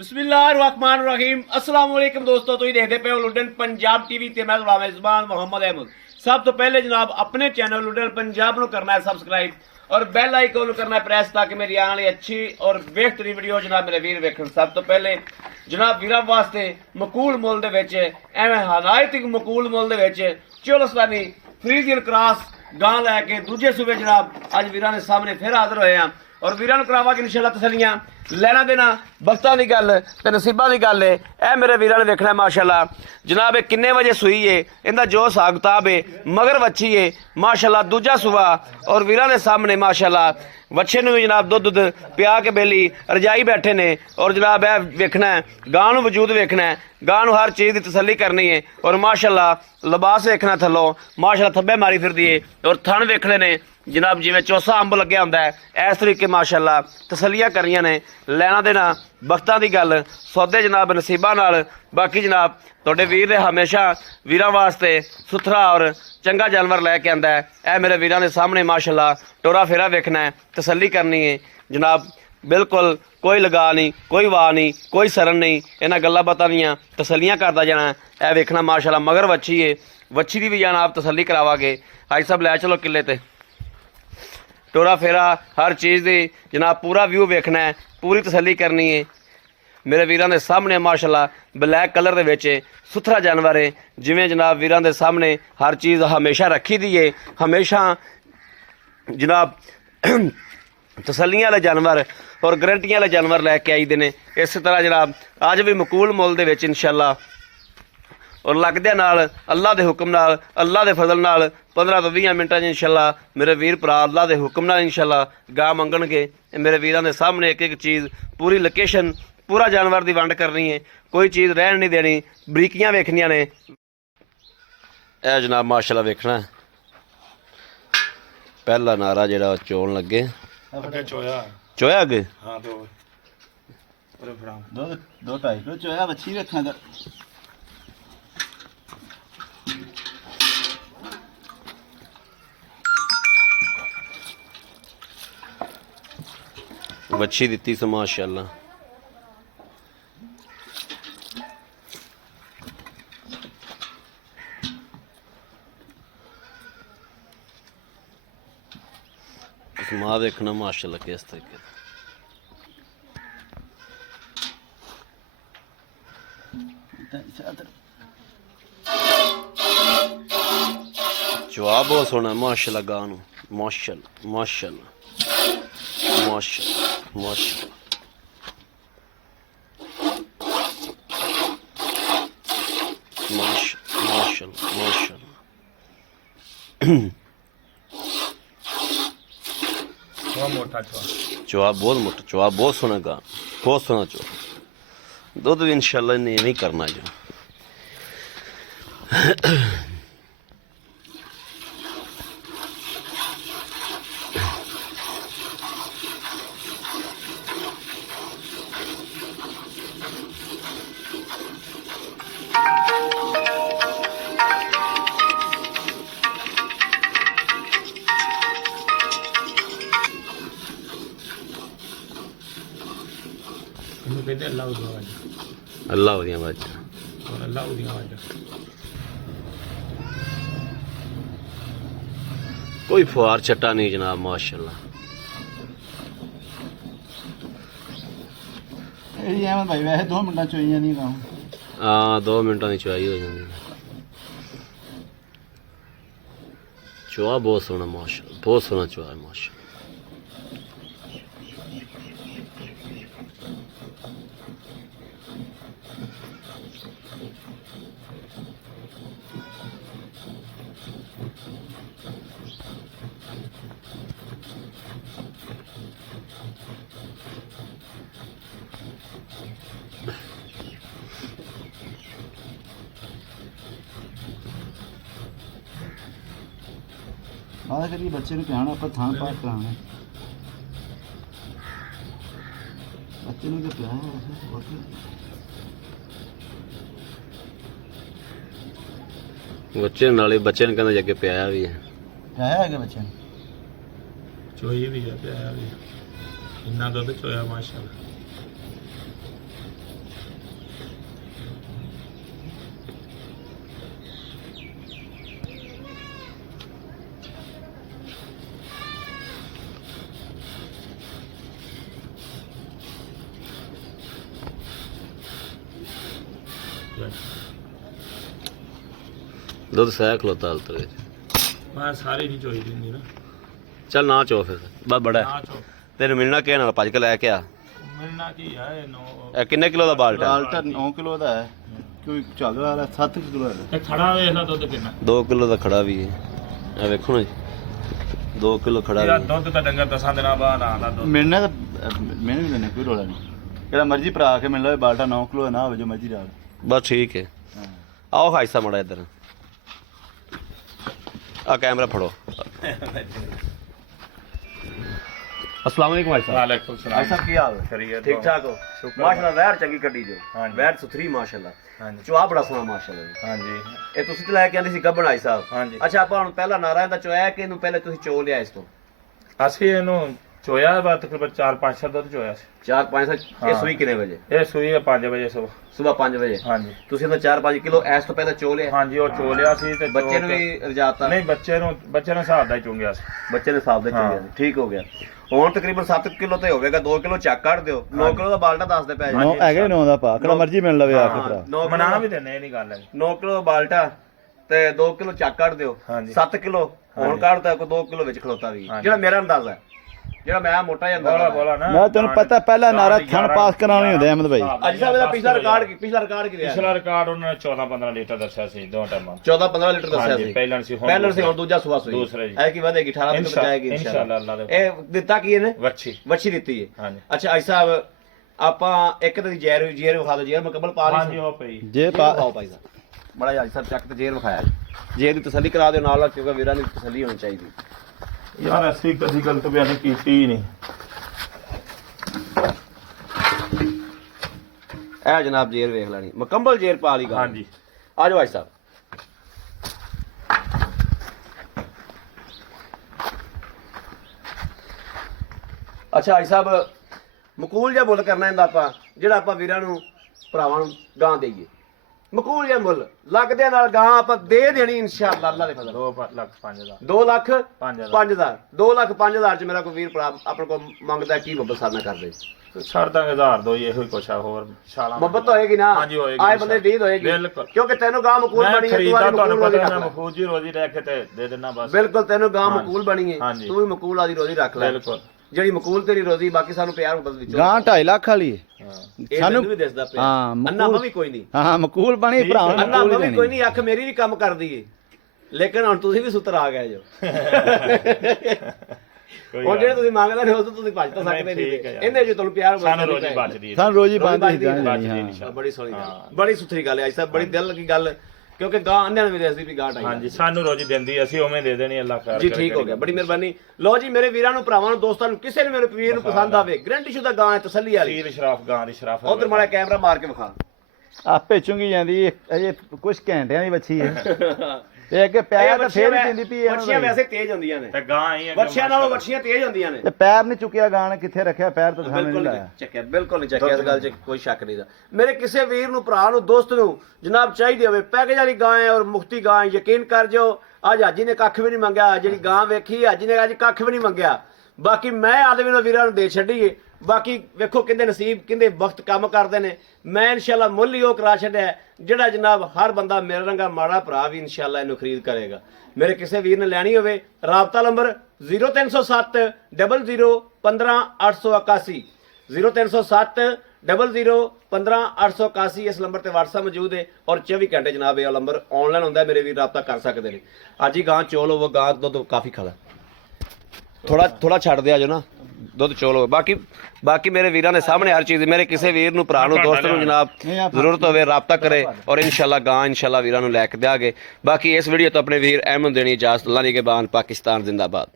बिस्मिल्लाहिर्रहमानिर्रहीम अस्सलाम वालेकुम दोस्तों, तुम देखते पे हो लुडन पंजाब टीवी ते मैं गुलाम मेजबान मोहम्मद अहमद। सब तो पहले जनाब अपने चैनल लुडन पंजाब को करना है सब्सक्राइब और बेल आइकन को करना है प्रेस ताकि मेरी आने वाली अच्छी और बेहतरीन वीडियो जनाब मेरे वीर वेखण। सब तो पहले जनाब वीरां वास्ते मकूल मुल दे विच एवें हदायत मकूल मुल दे विच चोलस्तानी फ्रीजियन क्रॉस गां लैके दूजे सूबे जनाब अज वीरां दे सामने फिर हाजिर होए हैं और वीरां नूं करावांगे इंशाअल्लाह तसल्लियां। लेना देना वक्तां दी गल ते नसीबां दी गल है। ए मेरे वीरां ने देखना माशाअल्लाह जनाब ये किन्ने बजे सूई है, इहदा जो हिसाब किताब है मगर बच्ची है माशाअल्लाह दूजा सूबा और वीरां दे सामने माशाअल्लाह बच्चे नूं भी जनाब दुध पिया के बेली रजाई बैठे ने और जनाब ए वेखना है गां नूं वजूद वेखना है, गां नूं हर चीज़ की तसल्ली करनी है और माशाअल्लाह लिबास वेखना थल्लों माशाअल्लाह थब्बे मारी फिरदी है और थण वेखने ने जनाब जिवें चौसा अंब लग्या हुंदा है इस तरीके माशाअल्लाह तसल्लियां करियां ने। लैना देना वक्तां दी गल सौदे जनाब नसीबां नाल। बाकी जनाब तुहाडे वीर ने हमेशा वीरां वास्ते सुथरा और चंगा जानवर लैके आंदा है। ए मेरे वीरां दे सामने माशाअल्लाह टोरा फेरा वेखना है, तसल्ली करनी है जनाब। बिल्कुल कोई लगा नहीं, कोई वाह नहीं, कोई सरन नहीं, इन्हां गल्लां बातां दियां तसल्लियां करदा जाना है। ए वेखना माशाअल्लाह मगर वच्छी है, वच्छी दी भी जनाब तसल्ली करावांगे। हाई साहब लै चलो किले ते टोरा फेरा हर चीज़ की जनाब पूरा व्यू वेखना है, पूरी तसल्ली करनी है। मेरे वीरां दे सामने माशाअल्लाह ब्लैक कलर दे विच सुथरा जानवर है जिवें जनाब वीरां दे सामने हर चीज़ हमेशा रखी दी है, हमेशा जनाब तसल्लियां वाले जानवर और गारंटियां वाले जानवर लैके आई दे ने। इस तरह जनाब अज भी मकूल मुल दे विच इंशाअल्लाह और लगदे नाल अल्लाह के हुक्म नाल अल्लाह के फजल नाल 15 तो 20 मिनटां इंशाअल्लाह मेरे वीर भरा अल्लाह के हुक्म नाल इंशाअल्लाह गां मंगणगे। मेरे वीरां दे सामने एक एक चीज़ पूरी लोकेशन पूरा जानवर की वंड करनी है, कोई चीज़ रहन नहीं देनी, बरीकियां वेखनियां ने। ए जनाब माशाअल्लाह वेखना पहला नारा जिहड़ा चोन लगे चोया अगे हाँ दो दो ढाई किलो चोया बच्ची रखना बच्ची दी सो माशाअल्लाह। माँ देखना माशाअल्लाह किस तरीके जवाब बहुत सोना माशाअल्लाह गानू माशाअल्लाह माशाअल्लाह माशाअल्लाह माशाअल्लाह माशाअल्लाह माशाअल्लाह। मोटा जवाब बहुत मोटा, जवाब बहुत सोना गा, बहुत सोना जवाब। दुध भी इंशाअल्लाह ने नहीं करना जो कहते अल्लाह अल्लाह वधिया बात। अल्लाह कोई फुहार छट्टा नहीं जनाब माशाअल्लाह। भाई वैसे 2 मिनट चोइया नहीं काम। हाँ 2 मिनटा की चुआई हो जाती। चुआ बहुत सोहना माशाअल्लाह, बहुत सोहना चुआ है माशाअल्लाह। आधा करिए बच्चे ने पियाना पर थान पार कराना बच्चे ने तो पिया बच्चे नाले बच्चे ने कहना जगे पियाया भी है पियाया है बच्चे ने चोई भी है प्याया भी इन्ना दुध चोया माशाअल्लाह। ਦੁੱਧ ਸਹਿ ਖਲੋਤਾ ਹਲ ਤੇਰੇ ਮੈਂ ਸਾਰੀ ਨਹੀਂ ਚੋਈ ਦਿੰਦੀ ਨਾ ਚੱਲ ਨਾ ਚੋ ਫਿਰ ਬਸ ਬੜਾ ਨਾ ਚੋ ਤੈਨੂੰ ਮਿਲਣਾ ਕਿਹ ਨਾਲ ਭੱਜ ਕੇ ਲੈ ਕੇ ਆ ਮਿਲਣਾ ਕੀ ਹੈ ਇਹ ਨੋ ਇਹ ਕਿੰਨੇ ਕਿਲੋ ਦਾ ਬਾਲਟਾ ਡਾਲਟਾ 9 ਕਿਲੋ ਦਾ ਹੈ ਕੋਈ ਚੱਲ ਵਾਲਾ 7 ਕਿਲੋ ਦਾ ਇਹ ਖੜਾ ਵੇਖ ਲਾ ਦੁੱਧ ਕਿੰਨਾ 2 ਕਿਲੋ ਦਾ ਖੜਾ ਵੀ ਹੈ ਇਹ ਵੇਖੋ ਨਾ ਜੀ 2 ਕਿਲੋ ਖੜਾ ਇਹਦਾ ਵੀ ਹੈ। ਦੁੱਧ ਤਾਂ ਡੰਗਰ 10 ਦਿਨਾਂ ਬਾਅਦ ਆਉਂਦਾ ਦੁੱਧ ਮਿਲਣਾ ਤਾਂ ਮੈਨੂੰ ਵੀ ਦੇਣੇ ਕੋਈ ਰੋਲਾ ਨਹੀਂ ਜਿਹੜਾ ਮਰਜ਼ੀ ਭਰਾ ਕੇ ਮਿਲ ਲਵੇ ਬਾਲਟਾ 9 ਕਿਲੋ ਦਾ ਨਾ ਹੋਵੇ ਜੋ ਮਰਜ਼ੀ ਡਾਲ ਬਸ ਠੀਕ ਹੈ ਹਾਂ ਆਓ ਖਾਈਸਾ ਮੜਾ ਇੱਧਰ ਆ ਕੈਮਰਾ ਫੜੋ अस्सलाम वालेकुम भाई साहब ਵਾਲੇਕੁਮ भाई ਸਲਾਮ साहब की हाल है खैरियत ठीक ठाक हो शुक्र माशाल्लाह वैर चंगी कड्डी जो हाँ जी। वैर सुथरी माशाल्लाह ਹਾਂਜੀ ਚੋਆ ਬੜਾ ਸੋਹਣਾ ਮਾਸ਼ਾਅੱਲਾ ਹਾਂਜੀ ਇਹ ਤੁਸੀਂ ਤੇ ਲੈ ਕੇ ਆਂਦੇ ਸੀ ਗੱਬਣ ਆਈ ਸਾਹਿਬ ਹਾਂਜੀ ਅੱਛਾ ਆਪਾਂ ਹੁਣ ਪਹਿਲਾ ਨਾਰਾ ਇਹਦਾ ਚੋਇਆ ਕਿ ਇਹਨੂੰ ਪਹਿਲੇ ਤੁਸੀਂ ਚੋ ਲਿਆ ਇਸ ਤੋਂ ਅਸੀਂ ਇਹਨੂੰ ਚੋਇਆ ਵਾ ਤਕਰੀਬਨ 4-5 ਦੁੱਧ ਚੋਇਆ ਸੀ 4-5 ਇਹ ਹਾਂ। ਸੂਈ ਕਿੰਨੇ ਵਜੇ ਇਹ ਸੂਈ 5 ਵਜੇ ਸਵੇਰ ਸਵੇਰ 5 ਵਜੇ ਹਾਂਜੀ ਤੁਸੀਂ ਇਹਦਾ 4-5 ਕਿਲੋ ਇਸ ਤੋਂ ਪਹਿਲਾਂ ਚੋ ਲਿਆ ਹਾਂਜੀ ਉਹ ਚੋ ਲਿਆ ਸੀ ਤੇ ਬੱਚੇ ਚੋ ਨੂੰ ਕੇ- ਵੀ ਰਜਾਤਾ ਨਹੀਂ ਬੱਚੇ ਨੂੰ ਹਿਸਾਬ ਦਾ ਹੀ ਚੁੰਗਿਆ ਸੀ ਬੱਚੇ ਦੇ ਸਾਹਬ ਦੇ ਹਾਂ। ਚੋ ਠੀਕ ਹੋ ਗਿਆ ਹੁਣ ਤਕਰੀਬਨ 7 ਕਿਲੋ ਤੇ ਹੋਵੇਗਾ 2 ਕਿਲੋ ਚੱਕ ਕੱਢ ਦਿਓ 9 ਕਿਲੋ ਦਾ ਬਾਲਟਾ ਦੱਸਦੇ ਪੈ ਨੋ ਹੈਗੇ 9 ਦਾ ਪਾ ਕਿਹੜਾ ਮਰਜ਼ੀ ਮਿਲ ਲਵੇ ਆ ਕੇ ਭਰਾ 9 ਮਨਾ ਵੀ ਦਿੰਦੇ ਇਹ ਨਹੀਂ ਗੱਲ ਹੈ 9 ਕਿਲੋ ਦਾ ਬਾਲਟਾ ਤੇ 2 ਕਿਲੋ ਚੱਕ ਕੱਢ ਦਿਓ ਹਾਂਜੀ। 7 ਕਿਲੋ ਹੁਣ ਹਾਂਜੀ। ਕੱਢਦਾ ਕੋਈ 2 ਕਿਲੋ ਵਿੱਚ ਖਲੋਤਾ ਵੀ ਹਾਂਜੀ। ਜਿਹੜਾ ਮੇਰਾ ਅੰਦਾਜ਼ਾ ਹੈ ਜਿਹੜਾ ਮੈਂ ਮੋਟਾ ਜਿਹਾ ਬੋਲਾ ਅੰਦਾਜ਼ਾ ਬੋਲਾ ਨਾ ਮੈਂ ਤੈਨੂੰ ਪਤਾ ਪਹਿਲਾ ਨਾਰਾ ਥਣ ਪਾਸ ਕਰਾਉਣੇ ਹੁੰਦੇ ਅਹਿਮਦ ਭਾਈ ਅੱਜ ਸਾਹਿਬ ਦਾ ਪਿਛਲਾ ਰਿਕਾਰਡ ਕੀ ਰਿਹਾ ਪਿਛਲਾ ਰਿਕਾਰਡ ਉਹਨਾਂ ਨੇ 14-15 ਲੀਟਰ ਦੱਸਿਆ ਸੀ ਦੋ ਟਾਈਮਾਂ 14-15 ਲੀਟਰ ਦੱਸਿਆ ਹਾਂਜੀ ਸੀ ਪਹਿਲਾਂ ਸੀ ਪਹਿਲਾਂ ਸੀ ਹੁਣ ਦੂਜਾ ਸੁਆ ਸੂਈ ਦੂਸਰਾ ਜੀ। ਐ ਕੀ ਵਧੇਗੀ 18 ਤੱਕ ਜਾਏਗੀ ਇਨਸ਼ਾਅੱਲਾ ਅੱਲਾਹ ਦੇ ਇਹ ਦਿੱਤਾ ਕੀ ਇਹਨੇ ਵੱਛੀ ਵੱਛੀ ਦਿੱਤੀ ਹੈ ਹਾਂਜੀ ਅੱਛਾ ਅੱਜ ਸਾਹਿਬ ਆਪਾਂ ਇੱਕ ਤਾਂ ਜੇਰ ਵਿਖਾ ਦਿਓ ਜੇਰ ਮੁਕੱਬਲ ਪਾ ਹਾਂਜੀ ਲਈ ਉਹ ਪਈ ਜੇ ਪਾ ਪਾ ਭਾਈ ਸਾਹਿਬ ਬੜਾ ਜੀ ਸਾਹਿਬ ਚੱਕ ਤੇ ਜੇਰ ਵਿਖਾਇਆ ਜੇਰ ਦੀ ਤਸੱਲੀ ਕਰਾ ਦਿਓ ਨਾਲ ਕਿਉਂਕਿ ਵੀਰਾਂ ਦੀ ਤਸੱਲੀ ਹੋਣੀ ਚਾਹੀਦੀ ਯਾਰ ਅਸੀਂ ਕਦੀ ਗਲਤ ਬਿਆਨੀ ਕੀਤੀ ਹੀ ਨਹੀਂ ਇਹ ਜਨਾਬ ਜੇਰ ਵੇਖ ਲੈਣੀ ਮੁਕੰਮਲ ਜੇਰ ਪਾ ਲਈ ਗੱਲ ਹਾਂਜੀ ਆ ਜਾਓ ਭਾਈ ਸਾਹਿਬ ਅੱਛਾ ਭਾਈ ਸਾਹਿਬ ਮਕੂਲ ਜਿਹਾ ਮੁੱਲ ਕਰਨਾ ਇਹਦਾ ਆਪਾਂ ਜਿਹੜਾ ਆਪਾਂ ਵੀਰਾਂ ਨੂੰ ਭਰਾਵਾਂ ਨੂੰ ਗਾਂ ਦੇਈਏ ਮਕੂਲ ਜਿਹਾ ਮੁੱਲ ਲੱਗਦਿਆਂ ਨਾਲ ਗਾਂ ਆਪਾਂ ਦੇ ਦੇਣੀ ਇਨਸ਼ਾਅੱਲਾ ਅੱਲਾ ਦੇ ਫਜ਼ਲ 2 ਲੱਖ 5 ਦਾ 2 ਲੱਖ 5 ਦਾ 5000 2 ਲੱਖ 5000 ਚ ਮੇਰਾ ਕੋਈ ਵੀਰ ਭਰਾ ਆਪਣੇ ਕੋਲ ਮੰਗਦਾ ਕੀ ਮੁਹੱਬਤ ਨਾ ਕਰਦੇ ਛੱਡ ਦਾਂਗੇ 1000 ਦੋ ਹੀ ਇਹੋ ਹੀ ਕੁਛ ਆ ਹੋਰ ਸ਼ਾਲਾ ਮੁਹੱਬਤ ਹੋਏਗੀ ਨਾ ਹਾਂਜੀ, ਹੋਏਗੀ ਆਏ ਬੰਦੇ ਦੀ ਹੋਏਗੀ ਬਿਲਕੁਲ। ਕਿਉਂਕਿ ਤੈਨੂੰ ਗਾਂ ਮਕੂਲ ਮੈਂ ਬਣੀ ਹੈ ਤੂੰ ਖਰੀਦਾ ਆਦੀ ਤੁਹਾਨੂੰ ਮਕੂਲ ਪਤਾ ਰੋਜ਼ੀ ਹੈ ਰੱਖ ਲੈ ਮਫੂਜੀ ਰੋਜ਼ੀ ਰਹਿ ਕੇ ਤੇ ਦੇ ਦੇਣਾ ਬਸ ਬਿਲਕੁਲ ਤੈਨੂੰ ਗਾਂ ਹਾਂਜੀ। ਮਕੂਲ ਬਣੀ ਹੈ ਹਾਂਜੀ। ਤੂੰ ਵੀ ਮਕੂਲ ਆਦੀ ਰੋਜ਼ੀ ਰੱਖ ਲੈ ਬਿਲਕੁਲ ਜਿਹੜੀ ਮਕੂਲ ਤੇਰੀ ਰੋਜ਼ੀ ਬਾਕੀ ਸਾਨੂੰ ਪਿਆਰ ਮੁਹੱਬਤ ਵਿੱਚੋਂ ਗਾਂ 2.5 ਲੱਖ ਵਾਲੀ ਹੈ ਹਾਂ ਇਹ ਮੈਨੂੰ ਵੀ ਦਿਸਦਾ ਪਿਆ ਹਾਂ, ਅੰਨਾ ਮਕੂਲ- ਵੀ ਕੋਈ ਨਹੀਂ ਹਾਂ ਮਕੂਲ ਬਣੀ ਭਰਾ ਨੂੰ ਅੰਨਾ ਮਕੂਲ ਹੀ ਵੀ ਕੋਈ ਦੇਣੀ ਨਹੀਂ ਅੱਖ ਮੇਰੀ ਵੀ ਕੰਮ ਕਰਦੀ ਏ ਲੇਕਿਨ ਹੁਣ ਤੁਸੀਂ ਵੀ ਸੁੱਤਰ ਆ ਗਏ ਜੋ ਕੋਈ ਹੁਣ ਗੱਲ ਜਿਹੜੇ ਤੁਸੀਂ ਮੰਗਦੇ ਨੇ ਉਹ ਤੋਂ ਤੁਸੀਂ ਭੱਜ ਤਾਂ ਨਹੀਂ, ਸਕਦੇ ਠੀਕ ਹੈ ਨਹੀਂ ਯਾਰ। ਇਹਨੇ ਜੋ ਤੁਹਾਨੂੰ ਪਿਆਰ ਸਾਨੂੰ ਮੁਹੱਬਤ ਰੋਜ਼ੀ ਦਿੱਤਾ ਹੈ। ਬਚਦੀ ਹੈ ਸਾਨੂੰ ਰੋਜ਼ੀ ਰੋਜ਼ੀ ਬੰਦ ਹੀ ਬਚਦੀ ਹੈ, ਜਾਣੀ ਬਚਦੀ ਹਾਂ ਨਹੀਂ। ਬੜੀ ਸੋਹਣੀ ਗੱਲ ਹਾਂ। ਬੜੀ ਸੁਥਰੀ ਗੱਲ ਹੈ ਅੱਜ ਸਾਹਿਬ ਬੜੀ ਦਿਲ ਦੀ ਗੱਲ ਕਿਉਂਕਿ ਗਾਂ ਅੰਨਿਆਂ ਨੂੰ ਵੀ ਦੱਸਦੀ ਵੀ ਗਾਂ ਟਾਈ ਹਾਂਜੀ ਸਾਨੂੰ ਰੋਜ਼ੀ ਦਿੰਦੀ ਅਸੀਂ ਉਵੇਂ ਦੇ ਦੇਣੀ ਅੱਲਾਹ ਖੈਰ ਜੀ ਕਰੇ ਠੀਕ ਹੋ ਗਿਆ ਬੜੀ ਮਿਹਰਬਾਨੀ ਲਓ ਜੀ ਮੇਰੇ ਵੀਰਾਂ ਨੂੰ ਭਰਾਵਾਂ ਨੂੰ ਦੋਸਤਾਂ ਨੂੰ ਕਿਸੇ ਨੂੰ ਮੇਰੇ ਵੀਰ ਨੂੰ ਪਸੰਦ ਆਵੇ ਗਰੰਟੀ ਸ਼ੁਦਾ ਗਾਂ ਹੈ ਤਸੱਲੀ ਵਾਲੀ ਸੀਰ ਸ਼ਰਾਫ ਗਾਂ ਦੀ ਸ਼ਰਾਫਤ ਉਧਰ ਮਾੜਾ ਕੈਮਰਾ ਮਾਰ ਕੇ ਵਿਖਾ ਆਪੇ ਚੁੰਗੀ ਜਾਂਦੀ ਅਜੇ ਕੁਝ ਘੰਟਿਆਂ ਦੀ ਬੱਚੀ ਹੈ ਇਹ ਅੱਗੇ ਪੈਰ ਤਾਂ ਫੇਰ ਵੀ ਪਿੰਦੀ ਪਈ ਹੈ ਵੱਛੀਆਂ ਵੈਸੇ ਤੇਜ਼ ਹੁੰਦੀਆਂ ਨੇ ਤੇ ਗਾਂ ਹੀ ਵੱਛੀਆਂ ਨਾਲੋਂ ਵੱਛੀਆਂ ਤੇਜ਼ ਹੁੰਦੀਆਂ ਨੇ ਤੇ ਪੈਰ ਨਹੀਂ ਚੁੱਕਿਆ ਗਾਣ ਕਿੱਥੇ ਰੱਖਿਆ ਪੈਰ ਤਾਂ ਸਾਹਮਣੇ ਨਹੀਂ ਬਿਲਕੁਲ ਲਾਇਆ ਨਹੀਂ ਚੱਕਿਆ ਬਿਲਕੁਲ ਨਹੀਂ ਚੱਕਿਆ ਇਸ ਗੱਲ 'ਚ ਕੋਈ ਸ਼ੱਕ ਨਹੀਂ ਦਾ ਮੇਰੇ ਕਿਸੇ ਵੀਰ ਨੂੰ ਭਰਾ ਨੂੰ ਦੋਸਤ ਨੂੰ ਜਨਾਬ ਚਾਹੀਦੀ ਹੋਵੇ ਪੈਕੇਜ ਵਾਲੀ ਗਾਂ ਹੈ ਔਰ ਮੁਖਤੀ ਗਾਂ ਹੈ ਯਕੀਨ ਕਰ ਜੋ ਅੱਜ ਹਾਜੀ ਨੇ ਕੱਖ ਵੀ ਨਹੀਂ ਮੰਗਿਆ ਜਿਹੜੀ ਗਾਂ ਵੇਖੀ ਹਾਜੀ ਨੇ ਅੱਜ ਕੱਖ ਵੀ ਨਹੀਂ ਮੰਗਿਆ ਬਾਕੀ ਮੈਂ ਆਦਮੀ ਨੂੰ ਵੀਰਾਂ ਨੂੰ ਦੇ ਛੱਡੀਏ ਬਾਕੀ ਵੇਖੋ ਕਿੰਦੇ ਨਸੀਬ ਕਿੰਦੇ ਵਕਤ ਕੰਮ ਕਰਦੇ ਨੇ ਮੈਂ ਇਨਸ਼ਾਅੱਲਾ ਮੁੱਲ ਹੀ ਉਹ ਕਰਾ ਛੱਡਿਆ ਜਿਹੜਾ ਜਨਾਬ ਹਰ ਬੰਦਾ ਮੇਰੇ ਰੰਗਾ ਮਾੜਾ ਭਰਾ ਵੀ ਇਨਸ਼ਾਅੱਲਾ ਇਹਨੂੰ ਖਰੀਦ ਕਰੇਗਾ ਮੇਰੇ ਕਿਸੇ ਵੀਰ ਨੇ ਲੈਣੀ ਹੋਵੇ ਰਾਬਤਾ ਨੰਬਰ 0307 00 15 881 0307 00 15 881 ਇਸ ਨੰਬਰ ਤੇ WhatsApp ਮੌਜੂਦ ਹੈ ਔਰ 24 ਘੰਟੇ ਜਨਾਬ ਇਹ ਨੰਬਰ ਆਨਲਾਈਨ ਹੁੰਦਾ ਮੇਰੇ ਵੀਰ ਰਾਬਤਾ ਕਰ ਸਕਦੇ ਨੇ ਅੱਜ ਹੀ ਗਾਂ ਚੋਲ ਹੋਵੋ ਗਾਂ ਦੁੱਧ ਕਾਫੀ ਖਾਲਾ ਥੋੜਾ ਛੱਡ ਦਿਆ ਜੋ ਨਾ ਦੁੱਧ ਚੋਲ ਹੋਵੇ ਬਾਕੀ ਮੇਰੇ ਵੀਰਾਂ ਦੇ ਸਾਹਮਣੇ ਹਰ ਚੀਜ਼ ਮੇਰੇ ਕਿਸੇ ਵੀਰ ਨੂੰ ਭਰਾ ਨੂੰ ਦੋਸਤ ਨੂੰ ਜਨਾਬ ਜ਼ਰੂਰਤ ਹੋਵੇ ਰਾਬਤਾ ਕਰੇ ਔਰ ਇਨਸ਼ਾਅੱਲਾ ਗਾਂ ਇਨਸ਼ਾਅੱਲਾ ਵੀਰਾਂ ਨੂੰ ਲੈ ਕੇ ਦਿਆਂਗੇ ਬਾਕੀ ਇਸ ਵੀਡੀਓ ਤੋਂ ਆਪਣੇ ਵੀਰ ਅਹਿਮਦ ਦੇਣੀ ਇਜਾਜ਼ਤ ਅੱਲਾ ਨਿਗਹਿਬਾਨ ਪਾਕਿਸਤਾਨ ਜ਼ਿੰਦਾਬਾਦ